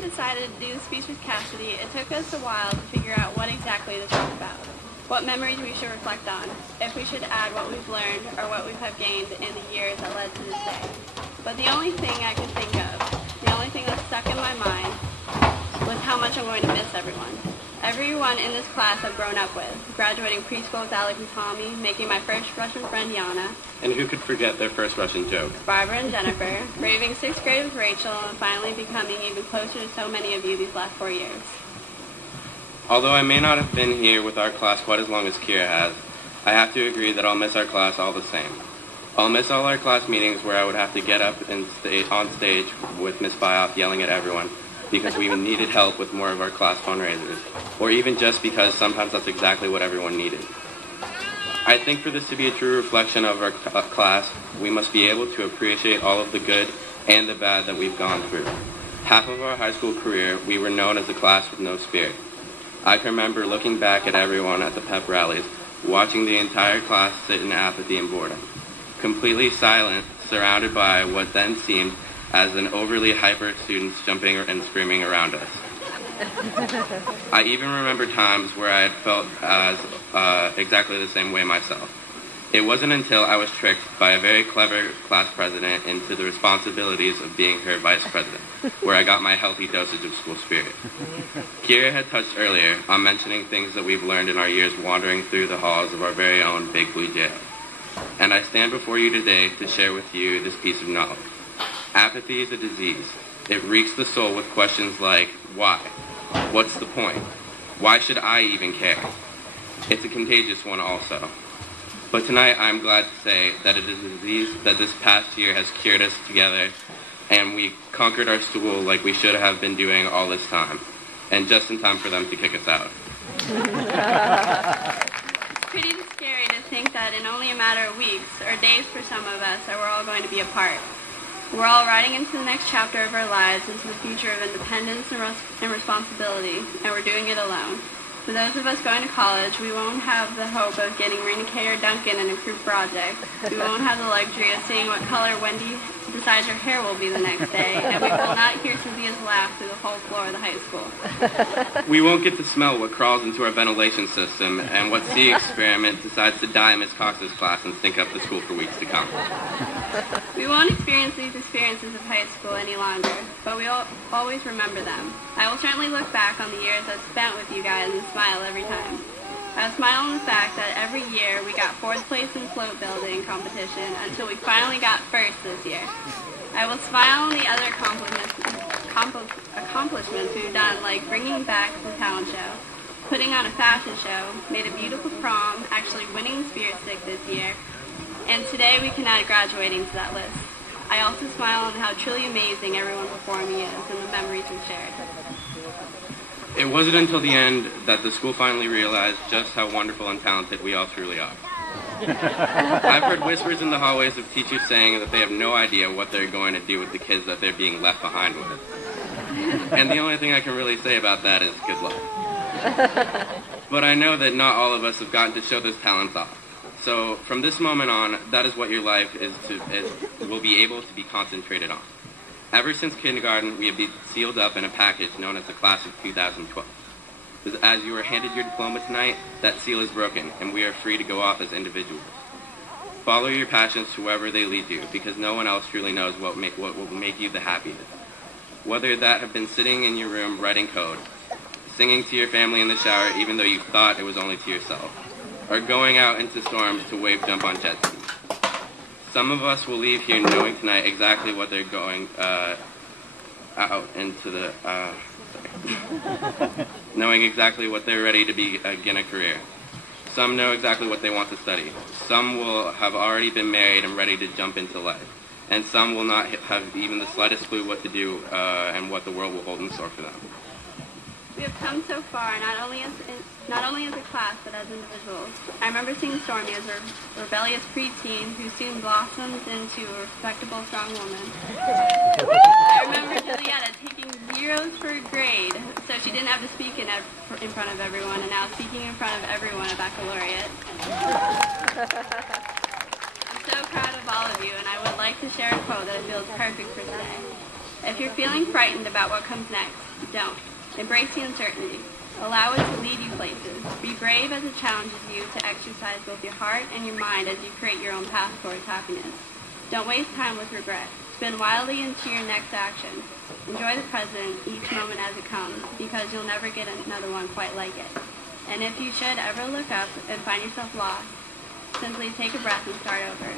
decided to do the speech with Cassidy, it took us a while to figure out what exactly to talk about, what memories we should reflect on, if we should add what we've learned or what we have gained in the years that led to this day. But the only thing I could think of, the only thing that stuck in my mind, was how much I'm going to miss everyone. Everyone in this class I've grown up with, graduating preschool with Alec and Tommy, making my first Russian friend Yana. And who could forget their first Russian joke? Barbara and Jennifer, braving 6th grade with Rachel, and finally becoming even closer to so many of you these last 4 years. Although I may not have been here with our class quite as long as Kyra has, I have to agree that I'll miss our class all the same. I'll miss all our class meetings where I would have to get up and stay on stage with Miss Byoff yelling at everyone because we needed help with more of our class fundraisers, or even just because sometimes that's exactly what everyone needed. I think for this to be a true reflection of our class, we must be able to appreciate all of the good and the bad that we've gone through. Half of our high school career, we were known as a class with no spirit. I can remember looking back at everyone at the pep rallies, watching the entire class sit in apathy and boredom, completely silent, surrounded by what then seemed as an overly hyper students jumping and screaming around us. I even remember times where I had felt as exactly the same way myself. It wasn't until I was tricked by a very clever class president into the responsibilities of being her vice president, where I got my healthy dosage of school spirit. Kyra had touched earlier on mentioning things that we've learned in our years wandering through the halls of our very own Big Blue Jail. And I stand before you today to share with you this piece of knowledge. Apathy is a disease. It reeks the soul with questions like, why? What's the point? Why should I even care? It's a contagious one also. But tonight I'm glad to say that it is a disease that this past year has cured us together, and we conquered our stool like we should have been doing all this time, and just in time for them to kick us out. It's pretty scary to think that in only a matter of weeks, or days for some of us, that we're all going to be apart. We're all riding into the next chapter of our lives, into the future of independence and responsibility, and we're doing it alone. For those of us going to college, we won't have the hope of getting Rena Kay or Duncan in a group project. We won't have the luxury of seeing what color Wendy decides her hair will be the next day, and we will not hear Cynthia's laugh through the whole floor of the high school. We won't get to smell what crawls into our ventilation system and what sea experiment decides to die in Miss Cox's class and stink up the school for weeks to come. We won't experience these experiences of high school any longer, but we will always remember them. I will certainly look back on the years I've spent with you guys and smile every time. I will smile on the fact that every year we got 4th place in float building competition until we finally got 1st this year. I will smile on the other accomplishments we've done, like bringing back the talent show, putting on a fashion show, made a beautiful prom, actually winning the Spirit Stick this year, and today we can add graduating to that list. I also smile on how truly amazing everyone before me is and the memories we've shared. It wasn't until the end that the school finally realized just how wonderful and talented we all truly are. I've heard whispers in the hallways of teachers saying that they have no idea what they're going to do with the kids that they're being left behind with. And the only thing I can really say about that is good luck. But I know that not all of us have gotten to show those talents off. So from this moment on, that is what your life will be able to be concentrated on. Ever since kindergarten, we have been sealed up in a package known as the Class of 2012. As you are handed your diploma tonight, that seal is broken, and we are free to go off as individuals. Follow your passions to wherever they lead you, because no one else truly knows what will make you the happiest. Whether that have been sitting in your room writing code, singing to your family in the shower even though you thought it was only to yourself, or going out into storms to wave jump on jet skis. Some of us will leave here knowing tonight exactly what they're going out into the... knowing exactly what they're ready to begin a career. Some know exactly what they want to study. Some will have already been married and ready to jump into life. And some will not have even the slightest clue what to do and what the world will hold in store for them. We have come so far, not only as a class, but as individuals. I remember seeing Stormy as a rebellious preteen who soon blossomed into a respectable, strong woman. I remember Julietta taking zeros for a grade, so she didn't have to speak in front of everyone, and now speaking in front of everyone at baccalaureate. I'm so proud of all of you, and I would like to share a quote that I feel is perfect for today. If you're feeling frightened about what comes next, Don't. Embrace the uncertainty. Allow it to lead you places. Be brave as it challenges you to exercise both your heart and your mind as you create your own path towards happiness. Don't waste time with regret. Spin wildly into your next action. Enjoy the present, each moment as it comes, because you'll never get another one quite like it. And if you should ever look up and find yourself lost, simply take a breath and start over.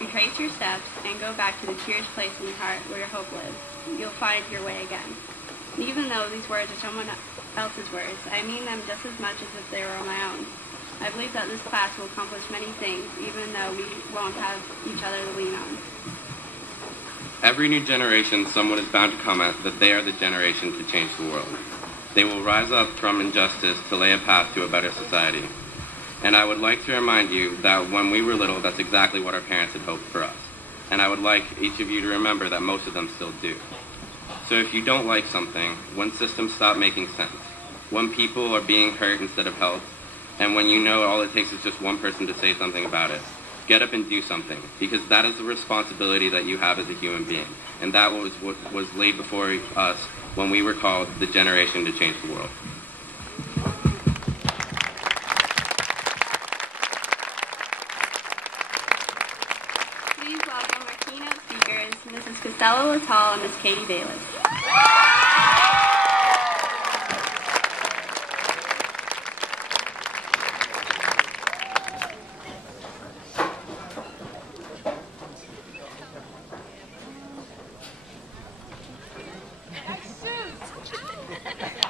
Retrace your steps and go back to the purest place in your heart where your hope lives. You'll find your way again. And even though these words are someone else's words, I mean them just as much as if they were my own. I believe that this class will accomplish many things, even though we won't have each other to lean on. Every new generation, someone is bound to comment that they are the generation to change the world. They will rise up from injustice to lay a path to a better society. And I would like to remind you that when we were little, that's exactly what our parents had hoped for us. And I would like each of you to remember that most of them still do. So if you don't like something, when systems stop making sense, when people are being hurt instead of helped, and when you know all it takes is just one person to say something about it, get up and do something, because that is the responsibility that you have as a human being. And that was what was laid before us when we were called the generation to change the world. Please welcome our keynote speakers, Mrs. Costello Latal and Ms. Katie Bayless.